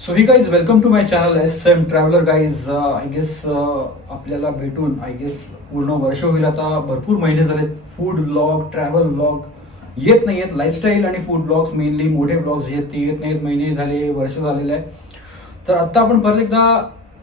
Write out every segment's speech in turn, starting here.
So hi guys welcome to my channel SM traveller guys. I guess आपल्याला भेटून पूर्ण वर्ष होईल आता. भरपूर महिने झालेत फूड ब्लॉग, ट्रॅव्हल ब्लॉग येत नाहीयेत. लाईफस्टाईल आणि फूड ब्लॉग्स मेनली मोठे ब्लॉग्स येत नाहीत. महिने झाले, वर्ष झालेलं आहे. तर आता आपण परत एकदा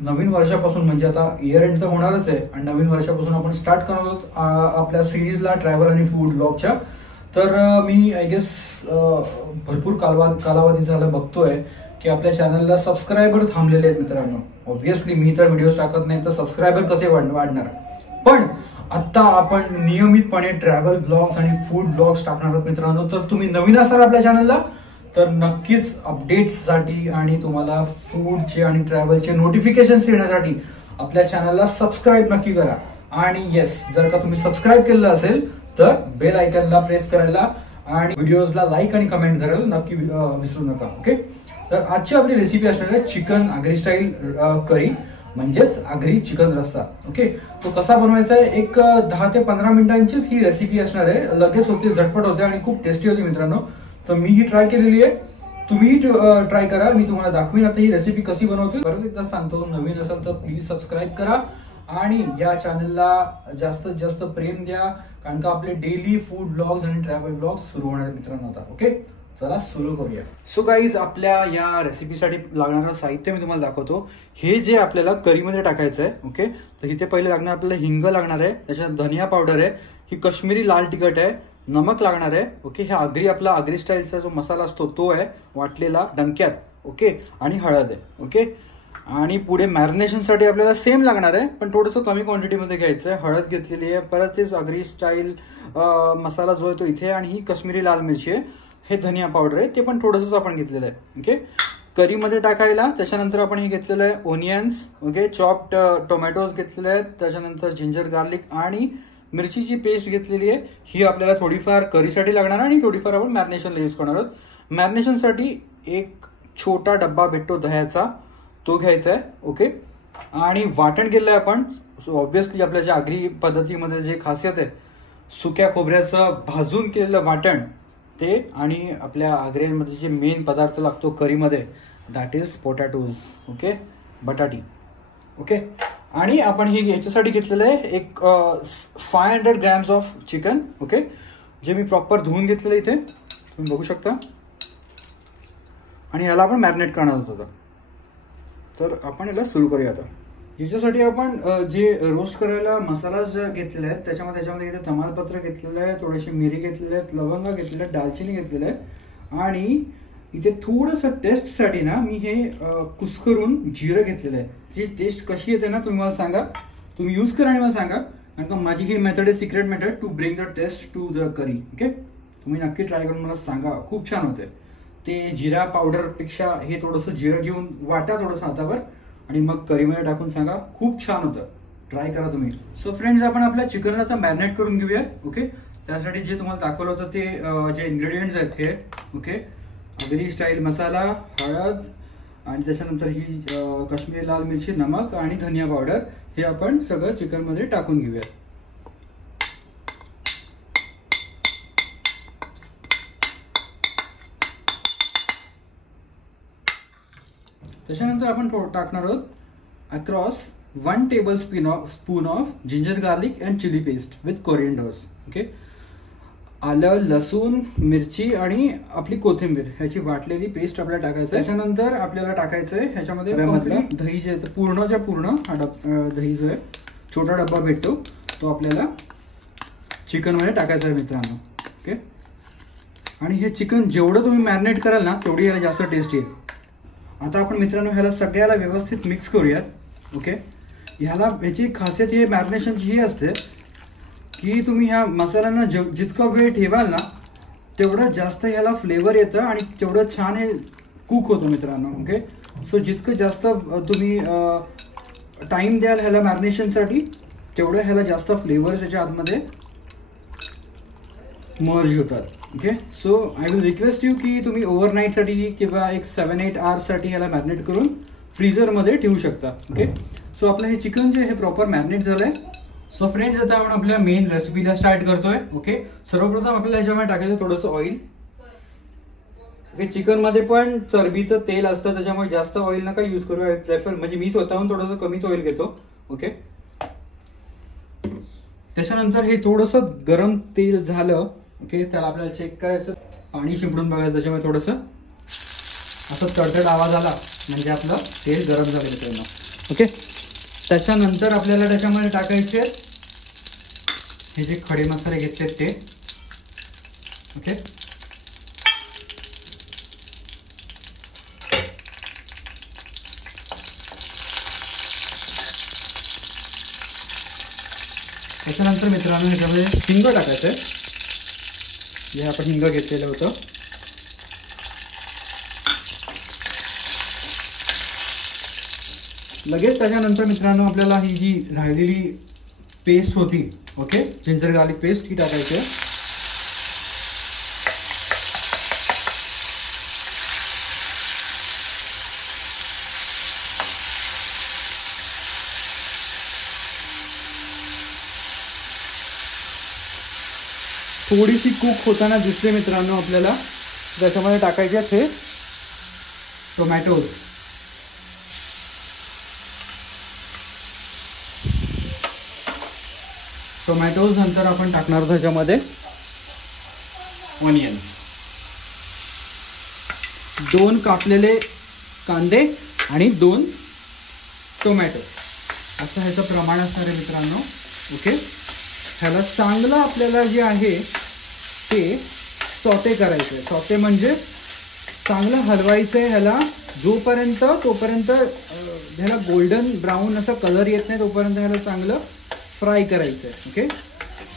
नवीन वर्षापासून म्हणजे आता इयर एंड तर होणारच आहे आणि नवीन वर्षापासून आपण स्टार्ट करणार आहोत आपल्या सिरीजला ट्रॅव्हल आणि फूड ब्लॉगच्या. तर मी आय गेस भरपूर कालावधी झाला बघतोय की आपल्या चॅनलला सबस्क्रायबर थांबलेले आहेत मित्रांनो. ऑब्व्हियसली मी तर व्हिडिओ टाकत नाही तर सबस्क्रायबर कसे वाढणार. पण आता आपण नियमितपणे ट्रॅव्हल ब्लॉग्स आणि फूड ब्लॉग्स टाकणार आहोत मित्रांनो. तर तुम्ही नवीन असाल आपल्या चॅनलला तर नक्कीच अपडेट्ससाठी आणि तुम्हाला फूडचे आणि ट्रॅव्हलचे नोटिफिकेशन्स येण्यासाठी आपल्या चॅनलला सबस्क्राईब नक्की करा. आणि येस, जर का तुम्ही सबस्क्राईब केलेलं असेल तर बेल आयकॉनला प्रेस करायला आणि व्हिडिओजला लाईक आणि कमेंट करायला नक्की विसरू नका. ओके, तर आजची आपली रेसिपी असणार आहे चिकन आगरी स्टाईल करी म्हणजेच आगरी चिकन रस्सा. ओके, तो कसा बनवायचा आहे एक 10 ते 15 मिनिटांचीच ही रेसिपी असणार आहे. लगेच होते, झटपट होते आणि खूप टेस्टी होती मित्रांनो. तर मी ही ट्राय केलेली आहे, तुम्ही ट्राय करा. मी तुम्हाला दाखवीन आता ही रेसिपी कशी बनवते. परत एकदा सांगतो, नवीन असाल तर प्लीज सबस्क्राईब करा आणि या चॅनलला जास्तीत जास्त प्रेम द्या, कारण का आपले डेली फूड ब्लॉग्स आणि ट्रॅव्हल ब्लॉग्स सुरू होणार आहेत मित्रांनो आता. ओके, चला सुरू करूया. सो गाईज, आपल्या या रेसिपीसाठी लागणारं साहित्य मी तुम्हाला दाखवतो. हे जे आपल्याला करीमध्ये टाकायचं आहे. ओके, तर इथे पहिले लागणार आपल्याला हिंग लागणार आहे, त्याच्यात धनिया पावडर आहे, ही कश्मीरी लाल तिखट आहे, नमक लागणार आहे. ओके, हे आपला आगरी स्टाईलचा जो मसाला असतो तो आहे वाटलेला डंक्यात. ओके, आणि हळद आहे. ओके, आणि पुढे मॅरिनेशनसाठी आपल्याला सेम लागणार आहे पण थोडंसं कमी क्वांटिटीमध्ये घ्यायचं आहे. हळद घेतलेली आहे, परत तेच आगरी स्टाईल मसाला जो आहे तो इथे, आणि ही कश्मीरी लाल मिरची आहे, हे धनिया पावडर आहे ते पण थोडंसंच आपण घेतलेलं आहे. ओके, करीमध्ये टाकायला. त्याच्यानंतर आपण हे घेतलेलं आहे ओनियन्स. ओके, चॉप्ड टोमॅटोज घेतलेले आहेत, त्याच्यानंतर जिंजर गार्लिक आणि मिरचीची पेस्ट घेतलेली आहे. ही आपल्याला थोडीफार करीसाठी लागणार आणि थोडीफार आपण मॅरिनेशनला यूज करणार आहोत. मॅरिनेशनसाठी एक छोटा डब्बा भेटतो दह्याचा, तो घ्यायचा आहे. ओके, आणि वाटण केलं आहे आपण. सो ऑब्व्हियसली आपल्या ज्या आगरी पद्धतीमध्ये जे खासियत आहे सुक्या खोबऱ्याचं भाजून केलेलं वाटण ते, आणि आपल्या आग्र्यामध्ये जे मेन पदार्थ लागतो करीमध्ये दॅट इज पोटॅटोज. ओके, बटाटी. ओके, आणि आपण हे याच्यासाठी घेतलेलं आहे एक 500 ग्रॅम्स ऑफ चिकन. ओके, जे मी प्रॉपर धुवून घेतलेलं इथे तुम्ही बघू शकता. आणि याला आपण मॅरिनेट करणार होतो. तर आपण याला सुरू करूया आता. याच्यासाठी आपण जे रोस्ट करायला मसाला घेतलेला आहे त्याच्यामध्ये इथे तमालपत्र घेतलेलं आहे, थोडेसे मिरी घेतलेले आहेत, लवंगा घेतलेले आहेत, दालचिनी घेतलेलं आहे, आणि इथे थोडंसं टेस्टसाठी ना मी हे कुस्करून जिरं घेतलेलं आहे. जी टेस्ट कशी येते ना तुम्ही मला सांगा, तुम्ही यूज करा आणि मला सांगा, कारण का माझी ही मेथड आहे secret method to bring the taste to the curry. Okay, तुम्ही नक्की ट्राय करून मला सांगा, खूप छान होते ते. जिरा पावडरपेक्षा हे थोडंसं जिरं घेऊन वाटा थोडंसं हातावर आणि मग करीमध्ये टाकून सांगा, खूप छान होतं. ट्राय करा तुम्ही. सो फ्रेंड्स, आपण आपल्या चिकनला आता मॅरिनेट करून घेऊया. ओके, त्यासाठी जे तुम्हाला दाखवलं होतं ते जे इन्ग्रेडियंट्स आहेत हे. ओके, आगरी स्टाईल मसाला, हळद, आणि त्याच्यानंतर ही कश्मीरी लाल मिरची, नमक आणि धनिया पावडर, हे आपण सगळं चिकनमध्ये टाकून घेऊया. त्याच्यानंतर आपण टाकणार आहोत across 1 tablespoon of ginger garlic and chilli paste with corianders. Okay, आलं, लसूण, मिरची आणि आपली कोथिंबीर ह्याची वाटलेली पेस्ट आपल्याला टाकायचं आहे. त्याच्यानंतर आपल्याला टाकायचं आहे ह्याच्यामध्ये दही जे पूर्ण हा दही जो आहे छोटा डब्बा भेटतो तो आपल्याला चिकनमध्ये टाकायचा आहे मित्रांनो. ओके, आणि हे चिकन जेवढं तुम्ही मॅरिनेट कराल ना तेवढी याला जास्त टेस्ट येईल. आता आपण मित्रांनो ह्याला सगळ्याला व्यवस्थित मिक्स करूयात. ओके, ह्याची खासियत ही मॅरिनेशनची ही असते की तुम्ही ह्या मसाल्यांना जितका वेळ ठेवाल ना तेवढं जास्त ह्याला फ्लेवर येतं आणि तेवढं छान हे कुक होतं मित्रांनो. ओके, सो जितकं जास्त तुम्ही टाईम द्याल ह्याला मॅरिनेशनसाठी तेवढं ह्याला जास्त फ्लेवर्स याच्या आतमध्ये मर्ज होतात. Okay, so I will request you की तुम्ही ओव्हरनाईटसाठी किंवा एक 7-8 आवर्ससाठी ह्याला मॅरिनेट करून फ्रीझरमध्ये ठेवू शकता. ओके, सो आपलं हे चिकन जे हे प्रॉपर मॅरिनेट झालं आहे. सो फ्रेंड्स, आता आपण आपल्या मेन रेसिपीला स्टार्ट करतोय. ओके, सर्वप्रथम आपल्याला ह्याच्यामध्ये टाकायचं थोडंसं ऑइल. चिकन मध्ये पण चरबीचं तेल असतं, त्याच्यामुळे जास्त ऑइल नका यूज करू. आय प्रेफर, म्हणजे मी स्वतःहून थोडंसं कमीच ऑइल घेतो. ओके. त्याच्यानंतर हे थोडंसं गरम तेल झालं. ओके. त्याला आपल्याला चेक करायचं, पाणी शिंपडून बघायचं, त्याच्यामुळे थोडंसं असं तडतड आवाज आला म्हणजे आपलं तेल गरम झालेलं आहे. ओके. त्याच्यानंतर आपल्याला त्याच्यामध्ये टाकायचे हे जे खडे मसाले घेतले ते. ओके. त्याच्यानंतर मित्रांनो ह्याच्यामध्ये हिंग टाकायचं आहे, जे आपण हिंग घेतलेलं होतं. लगेच त्याच्यानंतर मित्रांनो आपल्याला ही जी राहिलेली पेस्ट होती, ओके, जिंजर गार्लिक पेस्ट, ही टाकायची आहे. थोडीशी कुक होताना दिसते मित्रांनो आपल्याला. त्याच्यामध्ये टाकायचे आहेत हे टोमॅटोज. टोमॅटोज नंतर आपण टाकणार त्याच्यामध्ये ऑनियन्स, 2 कापलेले कांदे आणि 2 टोमॅटो, असं ह्याचं प्रमाण असणार आहे मित्रांनो. ओके. ह्याला चांगलं आपल्याला जे आहे ते सॉटे करायचं आहे. सॉटे म्हणजे चांगलं हलवायचं आहे ह्याला तोपर्यंत ह्याला गोल्डन ब्राऊन असा कलर येत नाही तोपर्यंत ह्याला चांगलं फ्राय करायचं आहे. ओके.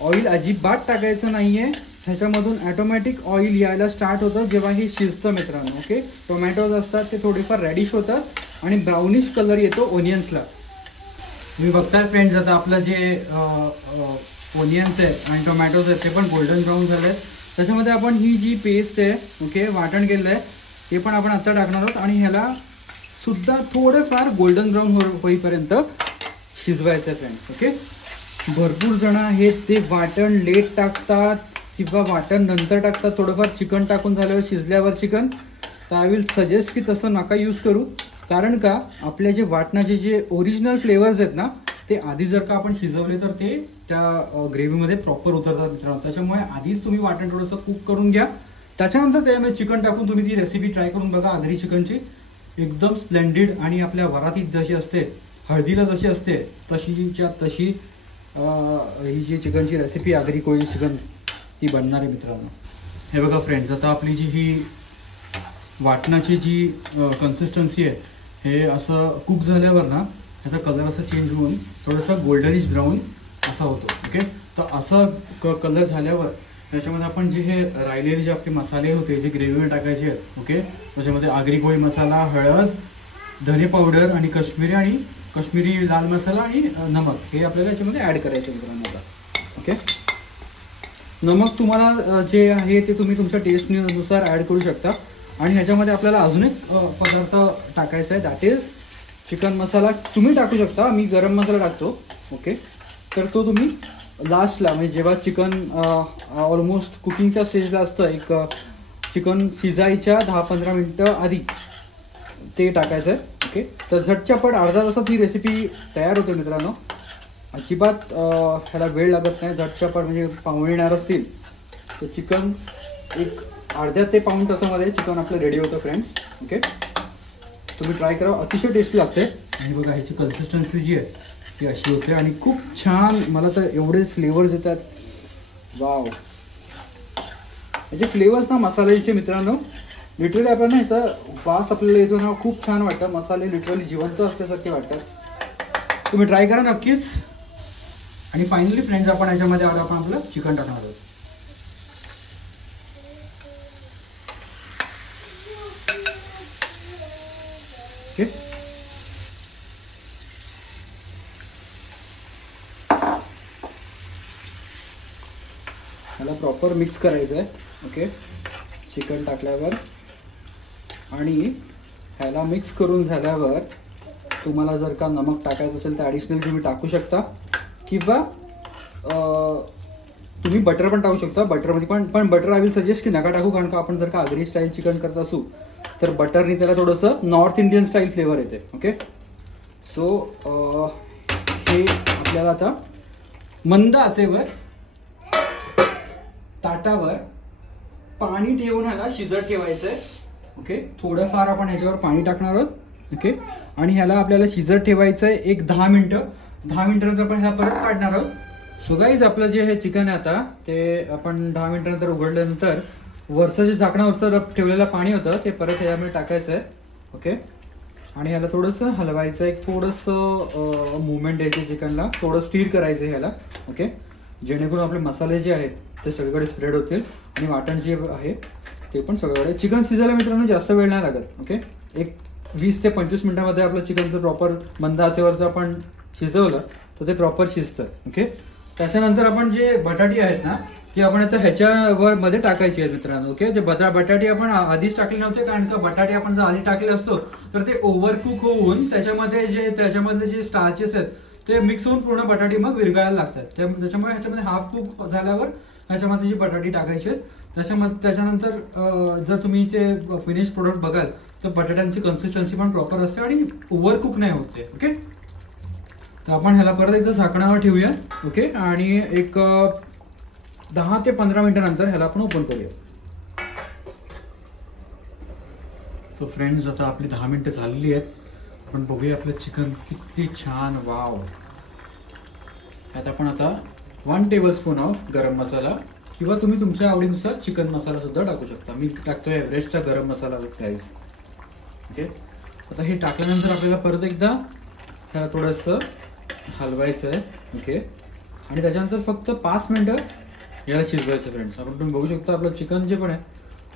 ऑइल अजिबात टाकायचं नाही आहे. ह्याच्यामधून ॲटोमॅटिक ऑइल यायला स्टार्ट होतं जेव्हा हे शिजतं मित्रांनो. ओके. टोमॅटोज असतात ते थोडेफार रेडिश होतात आणि ब्राउनिश कलर येतो ओनियन्सला. तुम्ही बघताय फ्रेंड्स, आता आपलं जे ओनियन्स आहे आणि टोमॅटोज आहेत ते पण गोल्डन ब्राऊन झाले आहेत. त्याच्यामध्ये आपण ही जी पेस्ट आहे, ओके, वाटण केलं आहे, ते पण आपण आत्ता टाकणार आहोत आणि ह्याला सुद्धा थोडंफार गोल्डन ब्राऊन होईपर्यंत शिजवायचं आहे फ्रेंड्स. ओके. भरपूर जण आहेत ते वाटण लेट टाकतात किंवा वाटण नंतर टाकतात, थोडंफार चिकन टाकून झाल्यावर शिजल्यावर चिकन. तर आय विल सजेस्ट की तसं नका यूज करू, कारण का आपल्या जे वाटणाचे जे ओरिजिनल फ्लेवर्स आहेत ना ते आधी जर का आपण शिजवले तर ते त्या ग्रेव्हीमध्ये प्रॉपर उतरतात मित्रांनो. त्याच्यामुळे आधीच तुम्ही वाटण थोडंसं कुक करून घ्या. त्याच्यानंतर त्यामध्ये चिकन टाकून तुम्ही ती रेसिपी ट्राय करून बघा. आगरी चिकनची एकदम स्प्लेंडिड, आणि आपल्या वरातीत जशी असते, हळदीला जशी असते तशी ही जी चिकनची रेसिपी आगरी कोळी चिकन ती बनणार आहे मित्रांनो. हे बघा फ्रेंड्स, आता आपली जी ही वाटणाची जी कन्सिस्टन्सी आहे, हे असं कुक झाल्यावर ना ह्याचा कलर असा चेंज होऊन थोडासा गोल्डनिश ब्राऊन असा होतो. ओके. तर असं कलर झाल्यावर त्याच्यामध्ये आपण जे हे राहिलेले जे आपले मसाले होते जे ग्रेव्हीवर टाकायचे आहेत, ओके, त्याच्यामध्ये आगरी कोळी मसाला, हळद, धने पावडर आणि कश्मीरी लाल मसाला आणि नमक हे आपल्याला याच्यामध्ये ॲड करायचे मित्रांनो आता. ओके. नमक तुम्हाला जे आहे ते तुम्ही तुमच्या टेस्टनुसार ॲड करू शकता. आणि ह्याच्यामध्ये आपल्याला अजून एक पदार्थ टाकायचा आहे, दॅट इज चिकन मसाला. तुम्ही टाकू शकता, मी गरम मसाला टाकतो. ओके. तर तो तुम्ही लास्टला, म्हणजे जेव्हा चिकन ऑलमोस्ट कुकिंगच्या स्टेजला असतं, एक चिकन शिजायच्या 10-15 मिनटं आधी ते टाकायचं आहे. ओके. तर झटच्यापट अर्धा तासात ही रेसिपी तयार होते मित्रांनो. अजिबात ह्याला वेळ लागत नाही. झटच्यापट म्हणजे पाहुणे येणार असतील तर चिकन एक अर्ध्या ते पाऊण तासामध्ये चिकन आपलं रेडी होतं फ्रेंड्स. ओके. तुम्ही ट्राय करा, अतिशय टेस्टी लागते. आणि बघा ह्याची कन्सिस्टन्सी जी आहे ती अशी होते आणि खूप छान. मला तर एवढे फ्लेवर्स येतात, वाव. याचे फ्लेवर्स ना मसाल्याचे मित्रांनो, लिटरली आपल्याला ह्याचा वास आपल्याला येतो ना, खूप छान वाटतं. मसाले लिटरली जिवंत असल्यासारखे वाटतात. तुम्ही ट्राय करा नक्कीच. आणि फायनली फ्रेंड्स, आपण याच्यामध्ये आपण आपलं चिकन टाकणार आहोत. ओके. ह्याला प्रॉपर मिक्स करायचं आहे. ओके. चिकन टाकल्यावर आणि ह्याला मिक्स करून झाल्यावर तुम्हाला जर का नमक टाकायचं असेल तर ॲडिशनल तुम्ही टाकू शकता, किंवा तुम्ही बटर पण टाकू शकता, बटरमध्ये पण बटर आय विल सजेस्ट की नका टाकू, कारण का आपण जर का आगरी स्टाईल चिकन करत असू तर बटरने त्याला थोडंसं नॉर्थ इंडियन स्टाईल फ्लेवर येते. ओके, सो हे आपल्याला आता मंद आचेवर ताटावर पाणी ठेवून ह्याला शिजत ठेवायचंय. ओके, थोडंफार आपण ह्याच्यावर पाणी टाकणार आहोत. ओके, आणि ह्याला आपल्याला शिजत ठेवायचंय एक 10 मिनिटं. 10 मिनिटानंतर आपण ह्याला परत काढणार आहोत. सो गाईज, आपलं जे हे चिकन आहे आता ते आपण 10 मिनिटानंतर उघडल्यानंतर वरचं जे झाकणावरचं ठेवलेलं पाणी होतं ते परत ह्याच्यामध्ये टाकायचं आहे. ओके, आणि ह्याला थोडंसं हलवायचं आहे, थोडंसं मुवमेंट द्यायचं चिकनला, थोडं स्टीर करायचं आहे ह्याला. ओके, जेणेकरून आपले मसाले जे आहेत ते सगळीकडे स्प्रेड होतील आणि वाटण जे आहे ते पण सगळीकडे. चिकन शिजायला मित्रांनो जास्त वेळ नाही लागत. ओके, एक 20 ते 25 मिनिटांमध्ये आपलं चिकन जर प्रॉपर मंद आचेवरचं आपण शिजवलं तर ते प्रॉपर शिजतं. ओके, त्याच्यानंतर आपण जे बटाटी आहेत ना ती आपण आता ह्याच्यावर मध्ये टाकायची आहेत मित्रांनो. ओके, जे बटाटी आपण आधीच टाकले नव्हते, कारण का बटाटे आपण जर आधी टाकले असतो तर ते ओव्हरकुक होऊन त्याच्यामधले जे स्टार्चेस आहेत ते मिक्स होऊन पूर्ण बटाटी मग विरघळायला लागतात. त्याच्यामुळे ह्याच्यामध्ये हाफ कुक झाल्यावर ह्याच्यामध्ये जी बटाटी टाकायची आहेत. त्याच्यानंतर जर तुम्ही ते फिनिश प्रोडक्ट बघाल तर बटाट्यांची कन्सिस्टन्सी पण प्रॉपर असते आणि ओव्हरकुक नाही होते. ओके, तर आपण ह्याला परत एकदा झाकणावर ठेवूया. ओके, आणि एक 10 ते 15 मिनिटानंतर ह्याला आपण ओपन करूया. सो फ्रेंड्स, आता आपली 10 मिनिटं झालेली आहेत. आपण बघूया आपलं चिकन किती छान. वाव. त्यात आपण आता 1 टेबलस्पून ऑफ गरम मसाला किंवा तुम्ही तुमच्या आवडीनुसार चिकन मसाला सुद्धा टाकू शकता. मी टाकतोय एव्हरेस्टचा गरम मसाला गाईज. ओके, आता हे टाकल्यानंतर आपल्याला परत एकदा ह्याला थोडंसं हलवायचं आहे. ओके, आणि त्याच्यानंतर फक्त 5 मिनिटं याला शिजवायचं फ्रेंड्स. आपण तुम्ही बघू शकता आपलं चिकन जे पण आहे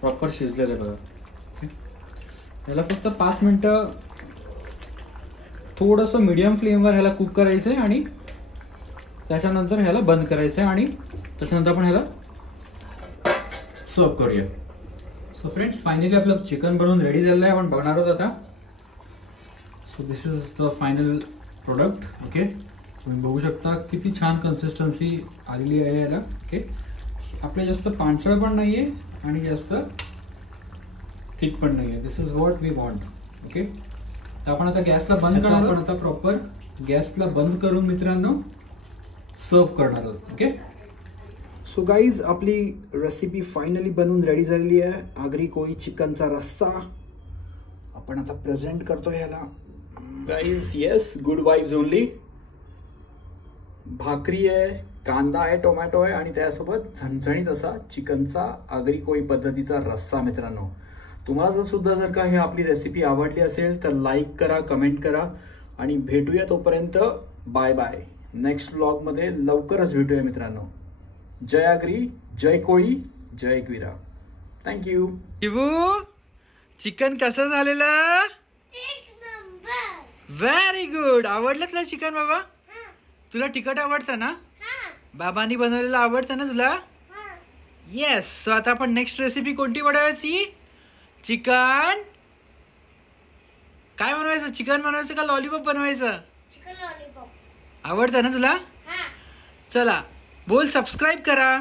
प्रॉपर शिजलेलं आहे बघा. ओके, याला फक्त 5 मिनिटं थोडंसं मीडियम फ्लेमवर ह्याला कुक करायचं आहे आणि त्याच्यानंतर ह्याला बंद करायचं आहे आणि त्याच्यानंतर आपण ह्याला सर्व करूया. सो फ्रेंड्स, फायनली आपलं चिकन बनवून रेडी झालेलं आहे. आपण बघणार आहोत आता. So this is the final product. Okay, तुम्ही बघू शकता किती छान कन्सिस्टन्सी आलेली आहे याला. ओके, आपल्या जास्त पांचळ पण नाहीये आणि जास्त थिक पण नाहीये. This is what we want. Okay, तर आपण आता गॅसला बंद करणार. आपण आता प्रॉपर गॅसला बंद करून मित्रांनो सर्व करणार आहोत. ओके, सो गाईज, आपली रेसिपी फायनली बनवून रेडी झालेली आहे. आगरी कोळी चिकनचा रस्सा आपण आता प्रेझेंट करतोय ह्याला. Guys, yes, good vibes only. भाकरी आहे, कांदा आहे, टोमॅटो आहे आणि त्यासोबत झणझणीत असा चिकनचा आगरी कोळी पद्धतीचा रस्सा. मित्रांनो, तुम्हाला सुद्धा जर का हे आपली रेसिपी आवडली असेल तर लाईक करा, कमेंट करा आणि भेटूया. तोपर्यंत बाय बाय. नेक्स्ट ब्लॉग मध्ये लवकरच भेटूया मित्रांनो. जय आगरी, जय कोळी, जय एकविरा. थँक्यू. चिकन कसं झालेलं? Very good. आवडलं तुला चिकन बाबा? तुला तिखट आवडतं ना? बाबांनी बनवलेलं आवडतं ना तुला? येस. सो आता आपण नेक्स्ट रेसिपी कोणती बनवायची? चिकन काय बनवायचं? चिकन बनवायचं का लॉलीपॉप बनवायचं? Chicken lollipop. आवडतं ना तुला? चला बोल, सबस्क्राईब करा.